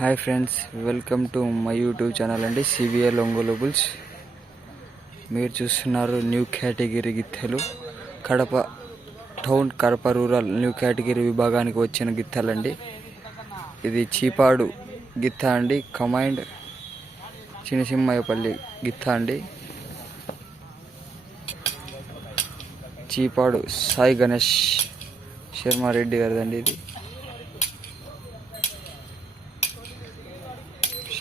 Hi friends welcome to my YouTube channel అండి CVL Ongole bulls మీరు చూస్తున్నారు new category గిత్తెలు. Kadapa town Kadapa rural new category విభాగానికి వచ్చిన గిత్తెలండి. ఇది చీపాడు గిత్త అండి కమైండ్ చిన్నసింహయ్యపల్లి గిత్త అండి. చీపాడు సాయి గణేష్ శర్మారెడ్డి గారిదండి ఇది.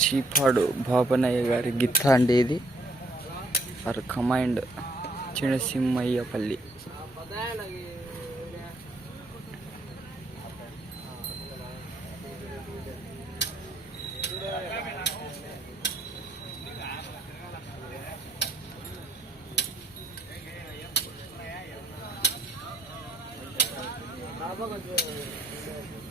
చీపాడు బాబనయ్య గారి గిత్త అండి ఇది. Are command చిన్నసింహయ్యపల్లి Thank